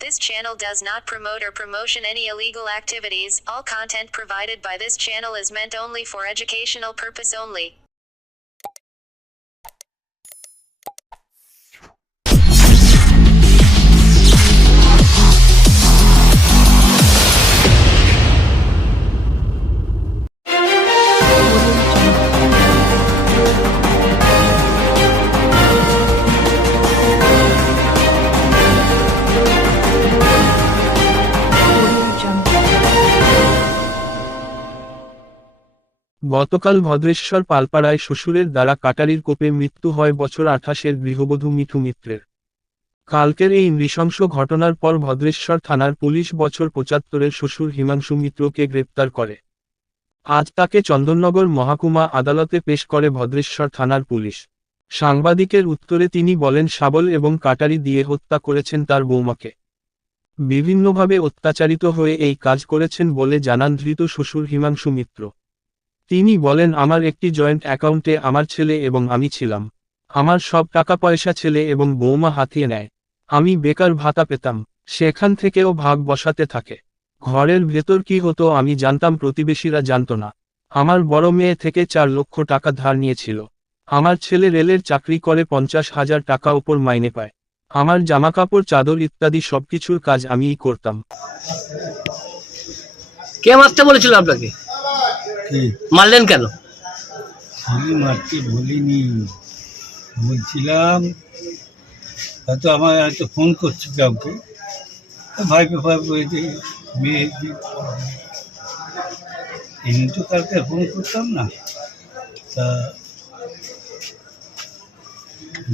This channel does not promote or promotion any illegal activities. All content provided by this channel is meant only for educational purpose only. গতকাল ভদ্রেশ্বর পালপাড়ায় শ্বশুরের দ্বারা কাটারির কোপে মৃত্যু হয় বছর 28-এর গৃহবধূ মিঠু মিত্রের। কালকের এই নৃশংস ঘটনার পর ভদ্রেশ্বর থানার পুলিশ বছর 75-এর শ্বশুর হিমাংশু মিত্রকে গ্রেপ্তার করে। আজ তাকে চন্দননগর মহকুমা আদালতে পেশ করে ভদ্রেশ্বর থানার পুলিশ। সাংবাদিকের উত্তরে তিনি বলেন শাবল এবং কাটারি দিয়ে হত্যা করেছেন তার বৌমাকে। বিভিন্নভাবে অত্যাচারিত হয়ে এই কাজ করেছেন বলে জানান ধৃত শ্বশুর হিমাংশু মিত্র। তিনি বলেন আমার একটি জয়েন্ট অ্যাকাউন্টে আমার ছেলে এবং আমি ছিলাম। আমার সব টাকা পয়সা ছেলে এবং বৌমা হাতিয়ে নেয়। আমি বেকার ভাতা পেতাম, সেখান থেকেও ভাগ বসাতে থাকে। ঘরের ভেতর কি হতো আমি জানতাম, প্রতিবেশীরা জানত না। আমার বড় মেয়ে থেকে 4 লক্ষ টাকা ধার নিয়েছিল। আমার ছেলে রেলের চাকরি করে 50,000 টাকা ওপর মাইনে পায়। আমার জামাকাপড় চাদর ইত্যাদি সবকিছুর কাজ আমিই করতাম। কে মারতে বলেছিল আপনাকে? মারলেন কেন? আমি মারতে বলিনি, বলছিলাম হয়তো আমার হয়তো ফোন করছি কাউকে, ভাইপো হয়েছে মেয়ে, এমনি তো কালকে ফোন করতাম না। তা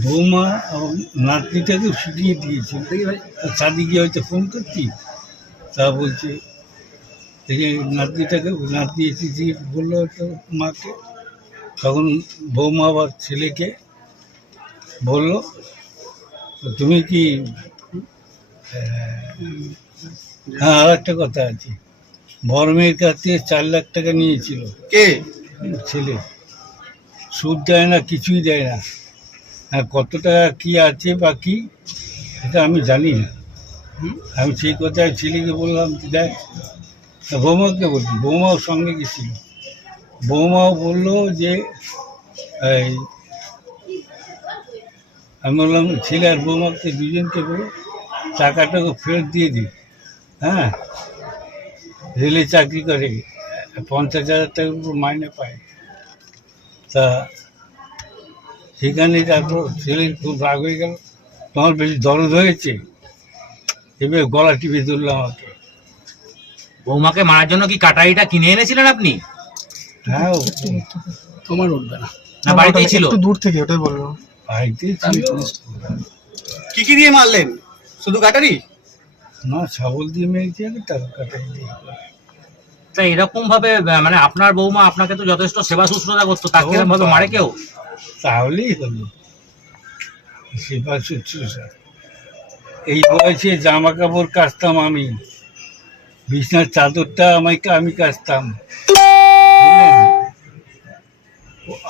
বৌমা এবং নাতনিটাকে শিখিয়ে দিয়েছে, সাদি গিয়ে হয়তো ফোন করছি, তা বলছে নাতনি এসেছি বললো তো মাকে। তখন বৌমা আবার ছেলেকে বললো তুমি কি, হ্যাঁ আর একটা কথা আছে, বড় মেয়ের কাছ থেকে 4 লাখ টাকা নিয়েছিল। কে? ছেলে। সুদ দেয় না, কিছুই দেয় না। হ্যাঁ, কত টাকা কী আছে বা কী সেটা আমি জানি না। আমি সেই কথায় ছেলেকে বললাম দেখ, বৌমাকে বলছি, বৌমাও সঙ্গে গেছিল। বৌমাও বললো যে এই, আমি বললাম ছেলে আর বৌমাকে দুজনকে বলো টাকাটাকে ফেরত দিয়ে দিই। হ্যাঁ, রেলে চাকরি করে, 50,000 টাকার উপর মাইনে পায়। তা সেখানে তারপর ছেলে খুব রাগ হয়ে গেল, তোমার বেশি দরদ হয়েছে, এবার গলা টিপে ধরলো আমাকে। বৌমাকে মারার জন্য কি কাটারিটা কিনে এনেছিলেন আপনি? হ্যাঁ, তোমার উঠবে না, না বাড়িতেই ছিল? একটু দূর থেকে, ওটাই বললো। বাড়িতে ছিল। কি দিয়ে মারলেন? শুধু কাটারি? না, ছাগল দিয়ে মেরেছি, আমি টাকা কাটাই দিয়ে। তা এরকম ভাবে মানে আপনার বৌমা আপনাকে তো যথেষ্ট সেবা শুশ্রূষা করতো, তাকে এরকম ভাবে মারে কেউ? তাহলেই হলো সেবা শুশ্রূষা। এই বয়সে জামা কাপড় কাচতাম আমি, বিছনার চাদরটা আমি কাচতাম।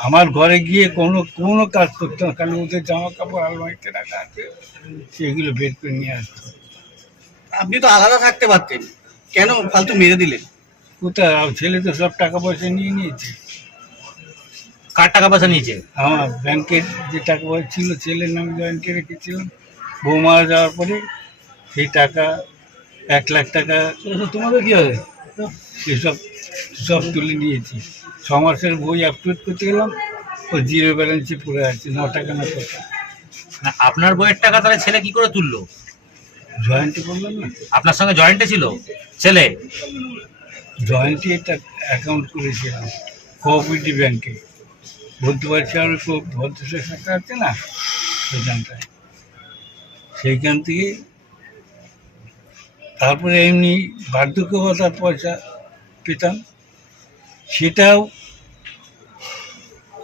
আমার ঘরে গিয়ে কোনো কাজ করতাম না, খালি ওদের জামা কাপড় আলমারিতে রাখা আছে সেগুলো বের করে নিয়ে আসতো। আপনি তো আলাদা থাকতে পারতেন, কেন ফালতু মেরে দিলেন? কোথায়, ছেলে তো সব টাকা পয়সা নিয়ে নিয়েছে। কার টাকা পয়সা নিয়েছে? আমার ব্যাংকের যে টাকা পয়সা ছিল ছেলের নামে ব্যাংকে রেখেছিলাম, বৌমা যাওয়ার পরে সেই টাকা 1 লাখ টাকা তোমাদের কী হবে সেসব সব তুলে নিয়েছি। 6 মাসের বই আপলোড করতে গেলাম, ও 0 ব্যালেন্সে পড়ে আছে, 9 টাকা না কথা। না আপনার বইয়ের টাকা তাহলে ছেলে কি করে তুললো? জয়েন্টে বললাম না, আপনার সঙ্গে জয়েন্টে ছিল ছেলে? জয়েন্টে একটা অ্যাকাউন্ট করেছিলাম কোঅপারেটিভ ব্যাংকে, বলতে পারছি আর ভদ্রেশ্বর শাখা আছে না সেখানটায়, সেইখান থেকে। তারপরে এমনি বার্ধক্য ভাতার পয়সা পেতাম, সেটাও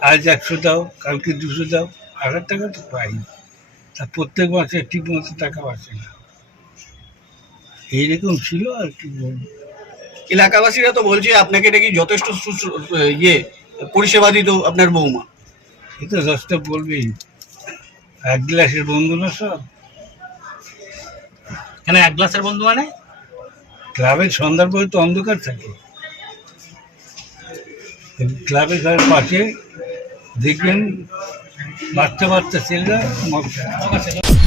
আজ 100 দাও, কালকে 200 দাও, 1000 টাকা তো পাই। তা প্রত্যেক মাসে ঠিক মতো টাকা আসে না, এইরকম ছিল। আর কি বলবো, এলাকাবাসীরা তো বলছে আপনাকে নাকি যথেষ্ট পরিষেবা দিত আপনার বৌমা। সে তো 10টা বলবেই, 1 গ্লাসের বন্ধু না সব। কেন এক গ্লাসের বন্ধু মানে? ক্লাবের সন্ধ্যার পরে তো অন্ধকার থাকে, ক্লাবের ঘরের পাশে দেখবেন বাচ্চা বাচ্চা ছেলেরা মদ খায়।